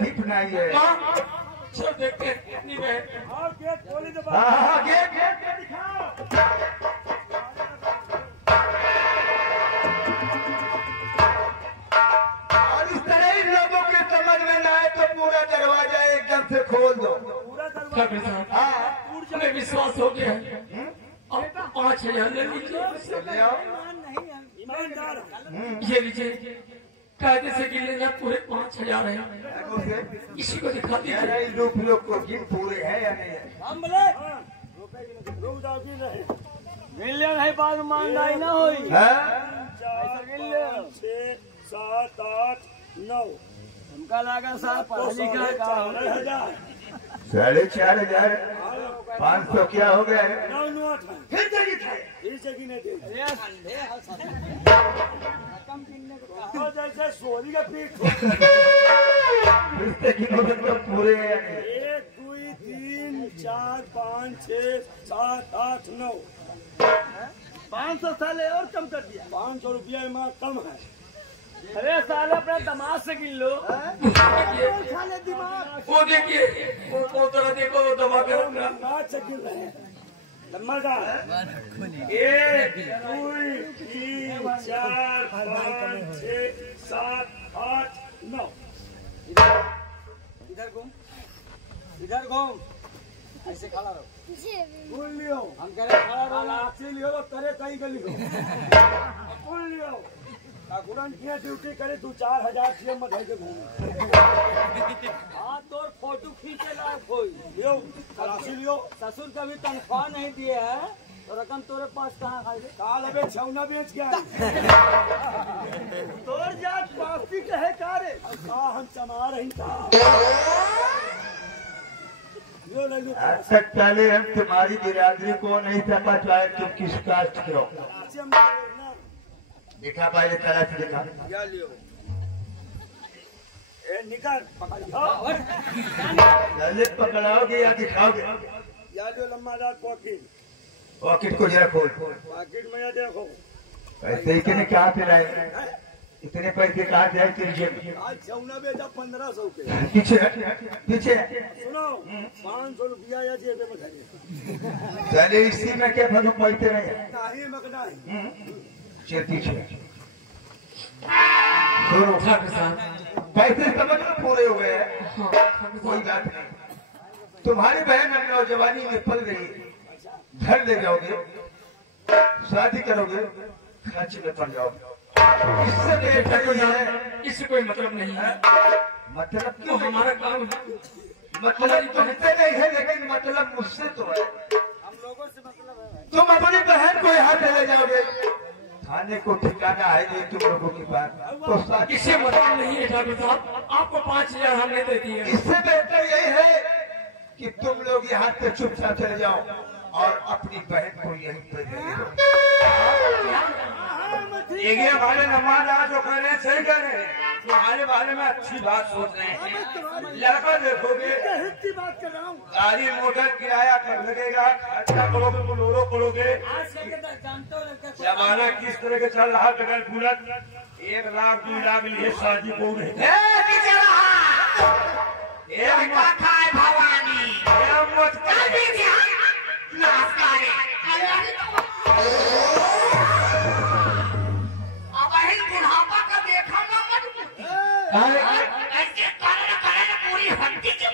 नहीं बनाई है। चलो देखते हैं कितनी में। गेट खोली तो हाँ गेट दिखाओ। और इस तरह ही लोगों के समझ में ना आए तो पूरा दरवाजा एकदम से खोल दो। ठाकुर साहब हमें विश्वास हो गया है। अब 5,000 ले लीजिए। ये लीजिए कायदे से गिन लेना पूरे 5,000 है। इसी को दिखा दीजिए। रूप लोग को गिन पूरे है या नहीं है? मिलियन है बाद महंगाई ना हुई। 4, 6, 7, 8, 9 हमका लगा साहब पढ़ा लिखा है 4,000 5,500 क्या हो गया? 9 नोट है। फिर जगह था। फिर जगह नहीं दे। जैसे सोरी का पीठ पूरे 1, 2, 3, 4, 5, 6, 7, 8, 9 500 साले और कम कर दिया। 500 रुपया में कम है। अरे साले अपना दिमाग से गिन लो। साले दिमाग वो देखिए वो तरह देखो वो दबा के रखना। दिमाग से गिन रहे हैं। लम्बा जा 1, 2, 3, 4, 5, 6, 7, 8, 9 इधर घूम ऐसे खड़ा रहो। बोल लियो हम कह रहे खड़ा रहो। आपसे लियो करे कहीं गली हो। बोल लियो ठाकुरन की ड्यूटी करे 2-4,000 से मत है घूम। हाथ और फोटो खींचे लायक कोई लियो तलाशी लियो। ससुर कभी तनख्वाह नहीं दिए है तो रकम तोरे पास कहाँ खाई? काल अबे छौना बेच गया। तोर जात पास्ती कहे कारे हम चमा रही था। आज तक पहले हम तुम्हारी बिरादरी को नहीं समझ पाए तुम किस कास्ट के हो। दिखा पहले तलाश दिखा। लियो निकाल ललित पकड़ाओगे या दिखाओगे? या लियो लम्बादार पॉकेट। पॉकेट को जरा खोल। पॉकेट में या देखो पैसे इतने कहाँ से लाए? इतने पैसे कहाँ से आए तेरी जेब में? आज छौना बेचा 1,500 के। पीछे पीछे सुनो 500 रुपया या जेब में धरे। चले इसी में क्या फर्क पैसे नहीं है? नहीं मगना चल पीछे सुनो पैसे समझ में पूरे हो गए हैं। कोई बात नहीं। तुम्हारी बहन नौजवानी में पल गई। घर ले जाओगे शादी करोगे खर्च में पड़ जाओगे। इससे बेहतर कोई है? इससे कोई मतलब नहीं है। मतलब क्यों? हमारा काम है। मतलब तुमसे नहीं है लेकिन मतलब मुझसे तो है। हम लोगों से मतलब है। तुम अपनी बहन को यहाँ से ले जाओगे खाने को ठिकाना है ये तुम लोगों के पास तो इससे मतलब नहीं है ठाकुर साहब। आपको 5,000 हमने दे दिए। इससे बेहतर यही है कि तुम लोग यहाँ से चुपचाप चले जाओ और अपनी बहन को यहीं पर ले लो। ये हमारे नमाज़ जो कर रहे हैं सही कर रहे हैं। तुम्हारे बारे में अच्छी बात सोच रहे हैं। लड़का देखोगे बात कर रहा हूँ। गाड़ी मोटर किराया कर लगेगा खर्चा करोगे बोलोरो करोगे। जमाना किस तरह के चल रहा बगैर बुलेट 1 लाख 2 लाख लिए शादी को भवानी बुढ़ापा का देखा ना मत ऐसे करण पूरी हड्डी के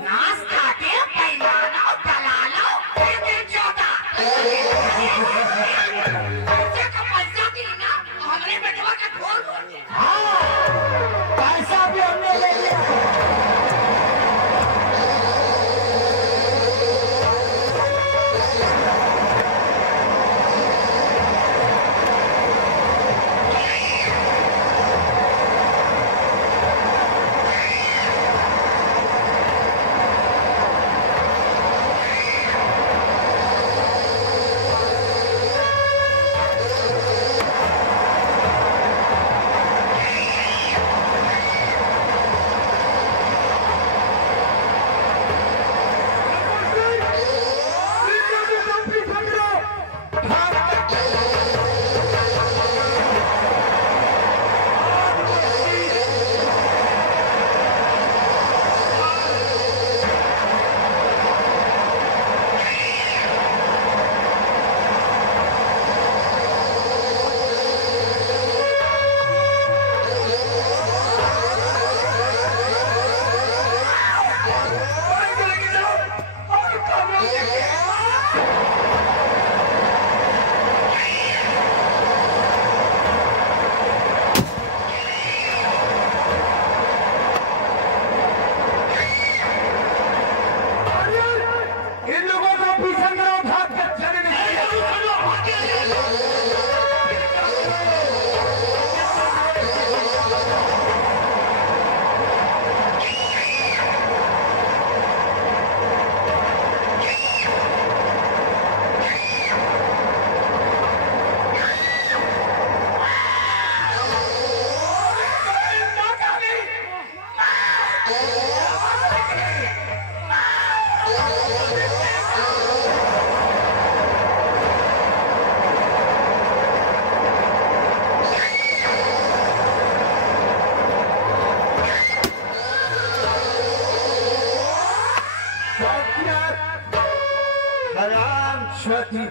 नाच काटे पैमाना दलालो पैसा दी ना हमने बेटवा का खोल पैसा भी हमने ले लिया।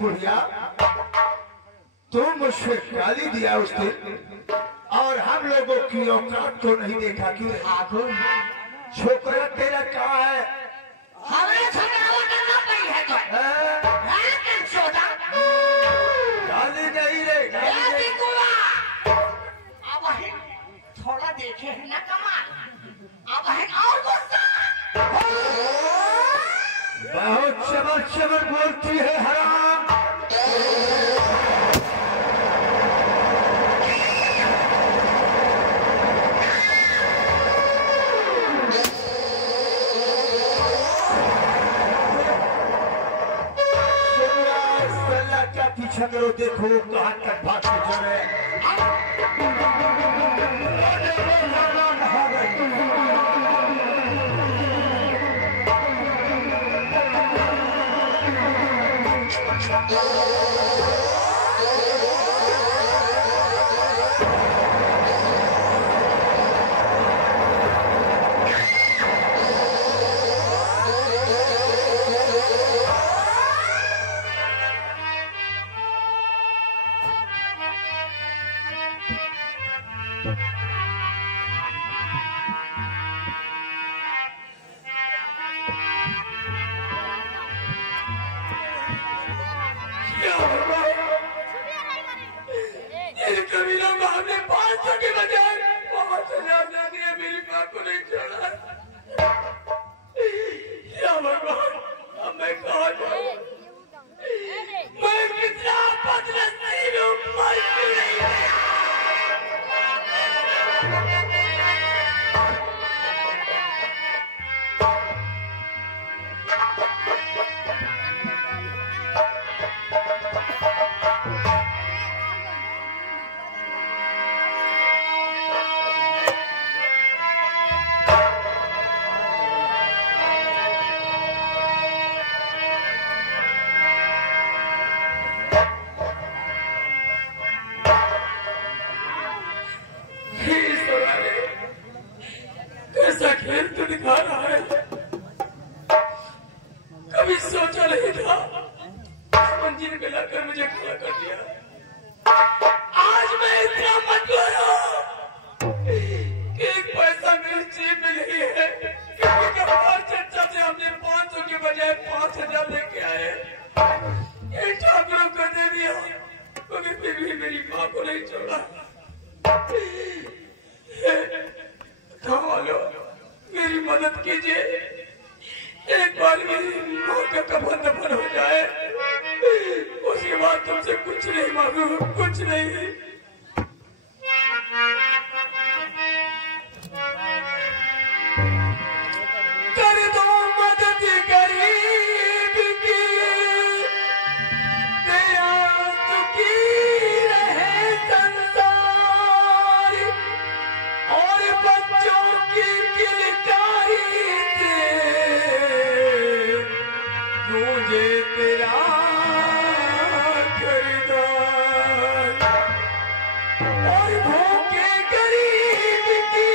बुढ़िया, तुम मुझसे गाली दिया उस दिन और हम लोगों की औकात को नहीं देखा कि छोकरा तेरा कहाँ है? हमें झगड़ा करना पड़ी है तो गाली नहीं रे, गाली नहीं। अब है थोड़ा देखे है ना कमाल, अब है और गुस्सा। बहुत चबर चबर बोलती है हराम। क्या पीछा करो, देखो कहाँ तक भाग के चले। कभी सोचा नहीं था मंजिल में लाकर मुझे खड़ा कर दिया। आज मैं इतना मजबूर हूँ कि एक पैसा मेरी जेब में नहीं है, क्योंकि चर्चा से हमने 500 के बजाय 5000 लेके आए। ये ठाकुरों को दे दिया, मगर फिर भी मेरी माँ को नहीं छोड़ा। वालों मेरी मदद कीजिए, एक बार मेरी माँ का कफन दफन हो जाए, उसके बाद तुमसे कुछ नहीं मांगू, कुछ नहीं। कर दो मदद गरीब की, तेरा सुखी रहे संसार, और बच्चों की किलकारी से मुझे तेरा खरीदार, और भूखे गरीब की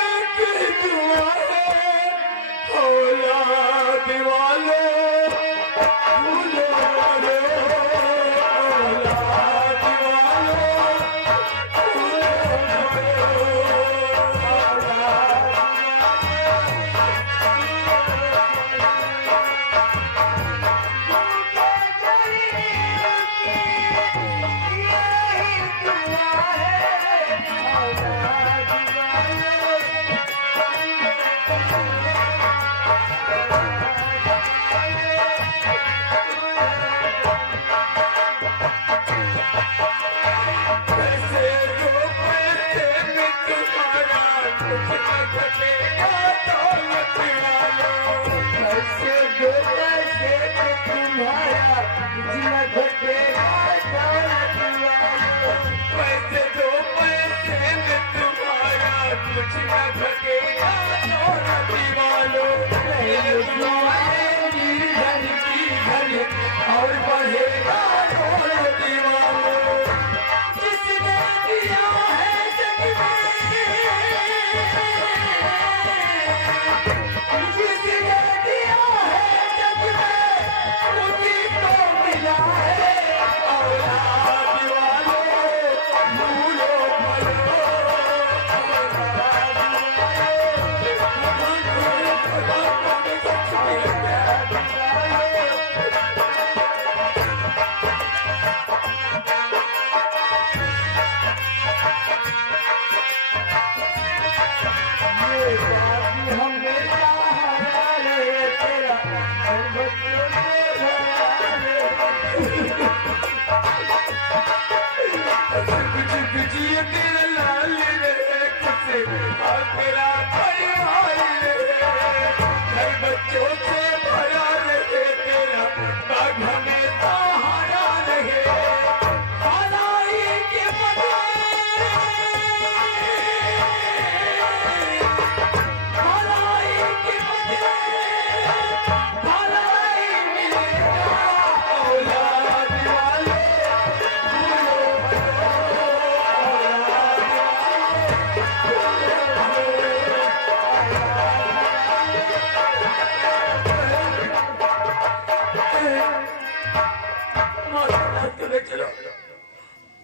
एक दुआ है, औलाद वालों भूलो रे, औलाद वालों पैसे दो पैसे में तुम्हारा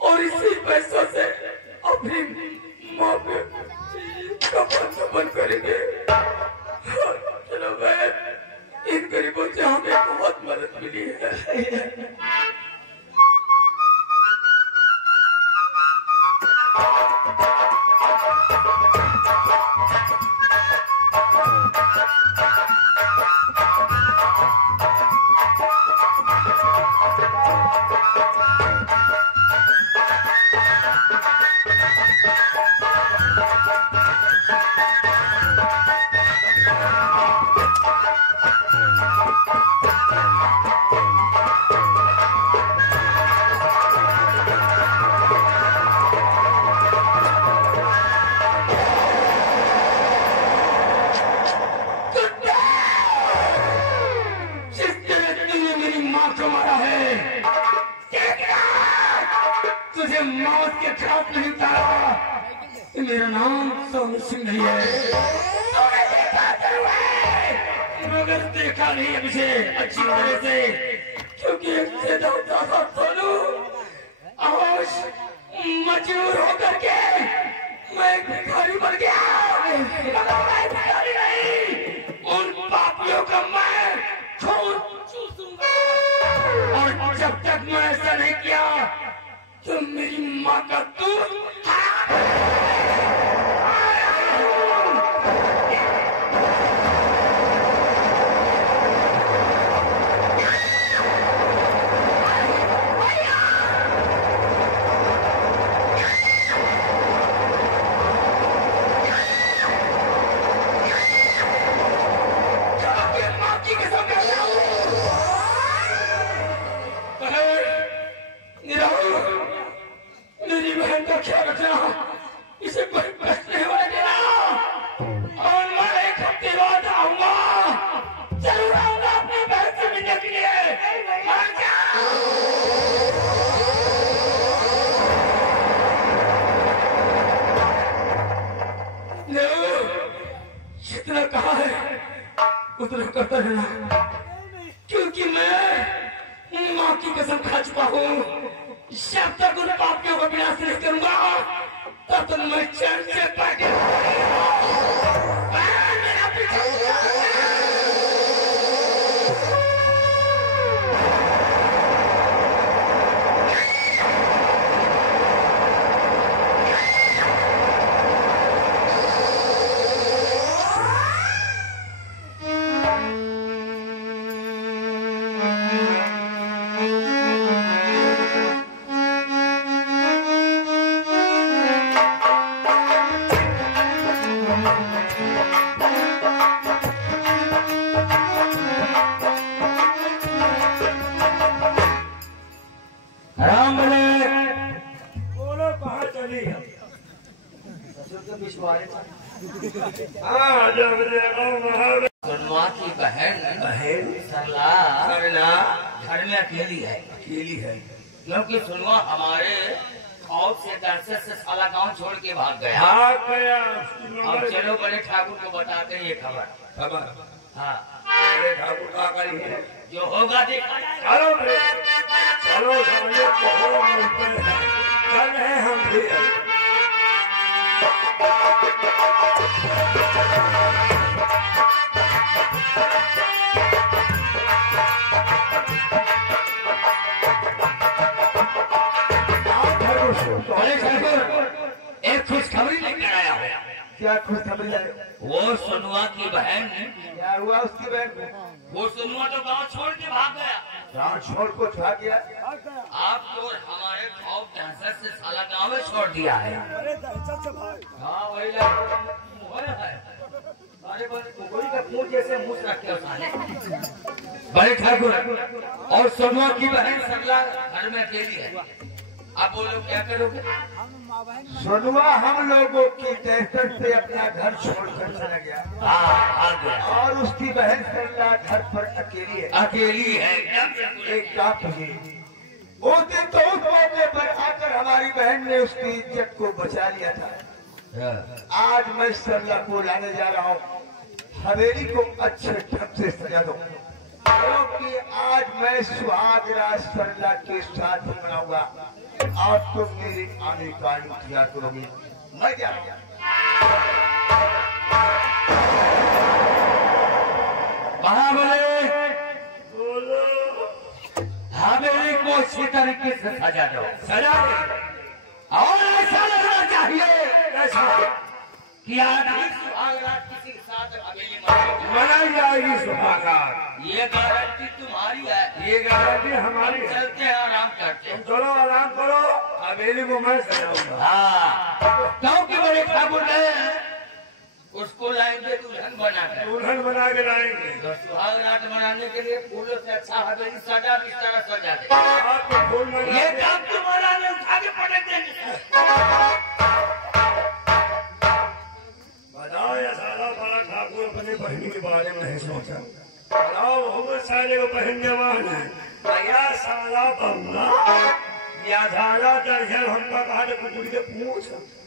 और इसी पैसों से अपनी माँ पे कफन करेंगे। चलो भाई, इन गरीबों से हमें बहुत मदद मिली है। तुझे मौत के खिलाफ नहीं उतारा। मेरा नाम सोनू सिंह नहीं है, मगर देखा नहीं है मुझे अच्छी तरह से, क्योंकि सोनू आज मजबूर होकर के मैं भिखारी बन गया। मगर मैं भिखारी नहीं, उन पापियों का मैं खून चूसूंगा, और जब तक मैं ऐसा नहीं किया तो मेरी माँ का दूध मेरी बहन का ख्याल रखना, इसे बचने वाले देना, और मैं एक हफ्ते बाद आऊंगा, जरूर आऊंगा अपनी बहन से मिलने के लिए। जितना कहा है उतना करता रहना, क्योंकि मैं माँ की कसम खा चुका हूँ। जब तक उन पापियों को विनाश नहीं करूंगा तब तक मैं चैन से बैठे सोनुआ की बहन सरला घर में अकेली है, क्योंकि सोनुआ हमारे खौफ से डर से साला गांव छोड़ के भाग गया। अब चलो बड़े ठाकुर को बताते हैं ये खबर। हाँ, बड़े ठाकुर का करी है, जो होगा देखा जाएगा। चलो चल रहे हम भी। एक खुशखबरी लेकर आया हूँ। क्या खुशखबरी है? वो सोनुआ की बहन, क्या हुआ उसकी बहन को? वो सोनुआ तो गांव छोड़ के भाग गया। गाँव छोड़ को छा गया। आप तो हमारे खौफ कैंसर से साला गाँव में छोड़ दिया है। अरे दहशत से भाई हाँ वही है। अरे कोई का मुंह जैसे मुंह रखे हो साले। बड़े ठाकुर और सोनुआ की बहन सरला घर में अकेली है। आप बोलो क्या करोगे? सोनुआ हम लोगों की दहशत से अपना घर छोड़कर चला गया। हाँ आ गया। और उसकी बहन सरला घर पर अकेली है। अकेली है। एक काम कीजिए, उस दिन तो उस मौके पर आकर हमारी बहन ने उसकी इज्जत को बचा लिया था। आज मैं सरला को लाने जा रहा हूँ। हवेली को अच्छे ढंग से सजा दो, क्योंकि आज मैं सुहाग रात सरला के साथ ही मनाऊंगा और तुम मेरे आने का इंतजार करोगे। मैं जा रहा हूँ। महाबली हवेली को अच्छी तरीके से सजा दो। सजा दो और ऐसा लगना चाहिए कि आज ही सुहाग रात किसी के साथ हवेली मनाई जाएगी सुहागरात। ये गारंटी तुम्हारी है। ये गारंटी हमारी है। चलते हैं आराम करते हैं। चलो आराम करो, हवेली को मैं सजाऊंगा। हाँ क्योंकि बड़े ठाकुर ने उसको लाएंगे दुल्हन बनाकर। दुल्हन बना के लाएंगे। तो सुहाग रात मनाने के लिए फूलों से अच्छा हवेली सजा भी तरह सजा दे। आपको फूल ये मंगा काम तुम्हारा ने उठा के पटक देंगे। बताओ या साला बड़ा ठाकुर अपनी बहन के बारे में नहीं सोचा। बताओ बहुत सारे को बहन जवान है, या साला बंगा या साला दर्शन हमका कहा कुकुरी के पूछ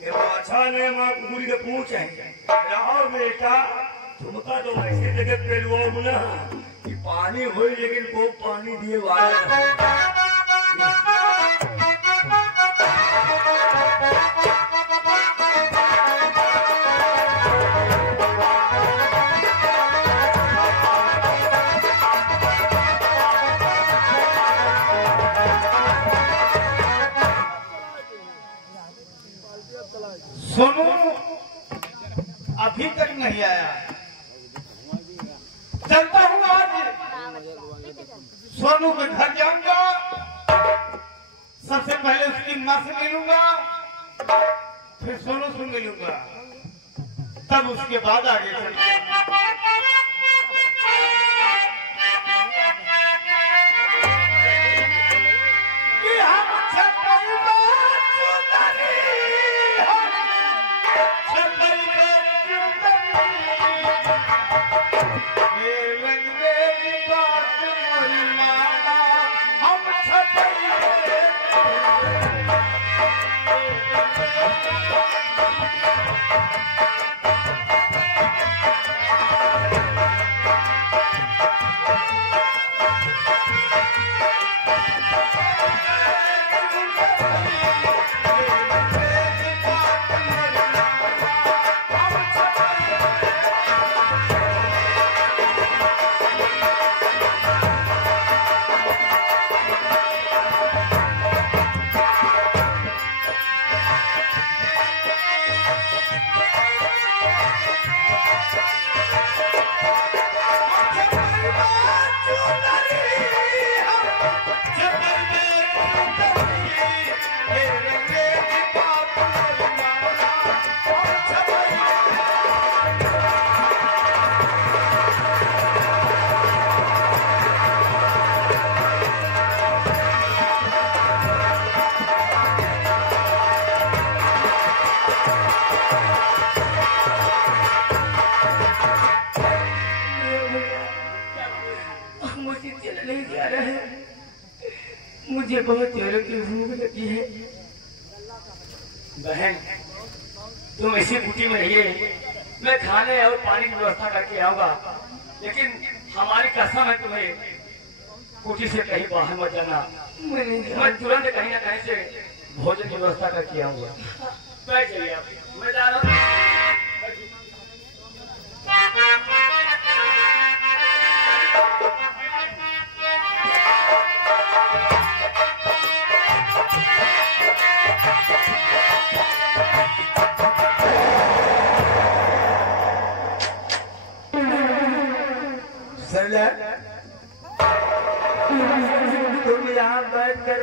ये अच्छा नहीं माँ कुकुरी के पूछ है। रहो बेटा तुमका तो ऐसे जगह पेलुआ ना कि पानी हो लेकिन वो पानी दिए वाला सोनू अभी तक नहीं आया। चलता हूँ आज सोनू के घर जाऊंगा। सबसे पहले उसकी माँ से मिलूंगा, फिर सोनू से मिलूंगा, तब उसके बाद आगे चलूंगा। कि हम छपई बात सुंदरी हो, छपई बात सुंदरी। ये रंग मेरी बात मोरी माना, हम छपई मुझे चलने जा रहा है। मुझे बहुत जोरों की भूख लगी है। बहन तुम इसी कुटी में रहिए, मैं खाने और पानी की व्यवस्था करके आऊंगा। लेकिन हमारी कसम है तुम्हें कुटी से कहीं बाहर मत जाना। मैं तुरंत कहीं ना कहीं से भोजन की व्यवस्था करके आऊंगा। बैठ जाइए आप, मैं जा रहा हूँ।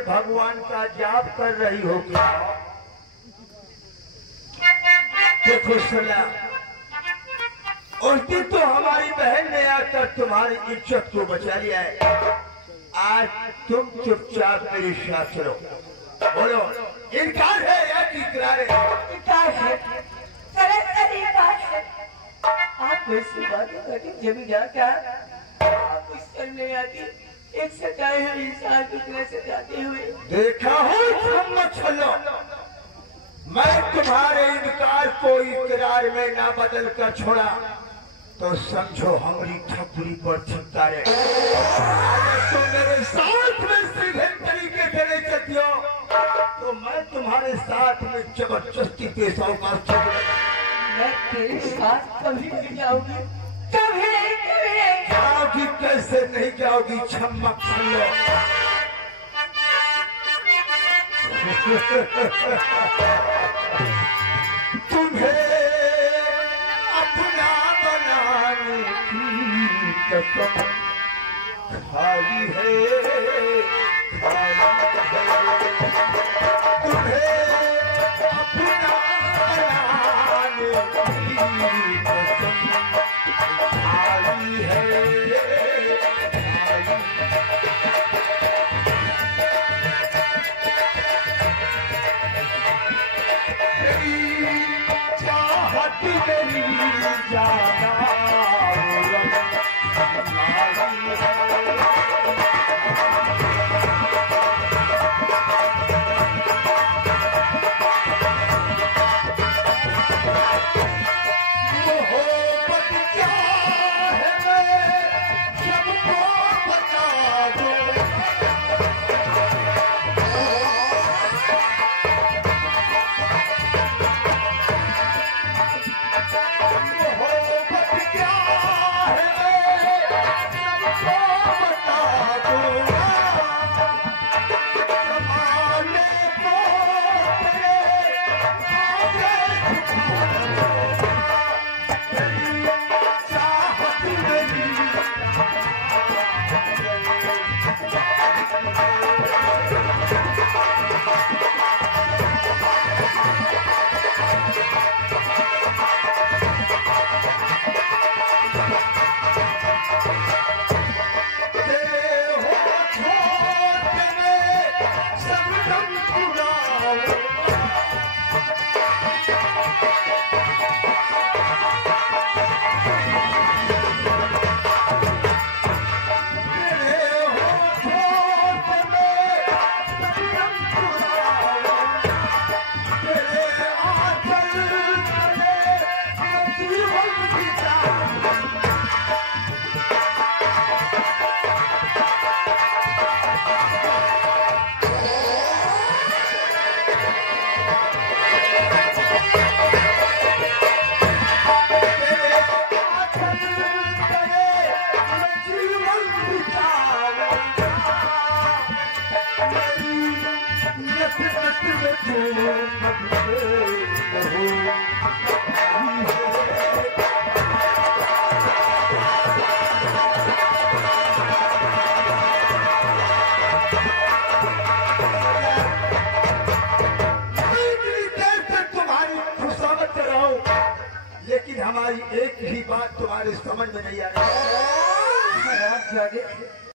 भगवान का जाप कर रही हो क्या? देखो सुना, उस दिन तो हमारी बहन ने आकर तुम्हारी इज्जत को बचा लिया है। आज तुम चुपचाप मेरी साथ चलो। बोलो, इनकार है या इकरार है? इनकार है, सरासर इनकार है। आप कोई सी बात करके जब जाकर आप कुछ कर नहीं आती, एक सताए हुए इंसान की तरह सताते हुए। देखा हो तुम मत चलो, मैं तुम्हारे इनकार को इकरार में ना बदल कर छोड़ा तो समझो हमारी ठकुरी पर छिपता रहे। तो मेरे साथ में सीधे तरीके से नहीं चलती हो तो मैं तुम्हारे साथ में जबरदस्ती पेश आऊंगा। मैं तेरे साथ कभी नहीं जाऊंगी, कभी नहीं जाओगी। कैसे नहीं जाओगी? छमक छल्लो। तुम्हें अपना बनाने की कसम खाई है, खाई है। तुम्हें अपना बनाने की कसम खाई है, चाहत मेरी जाना मोहब्बत क्या है सबको बता दो। लेकिन हमारी एक ही बात तुम्हारे समझ में नहीं आ रही।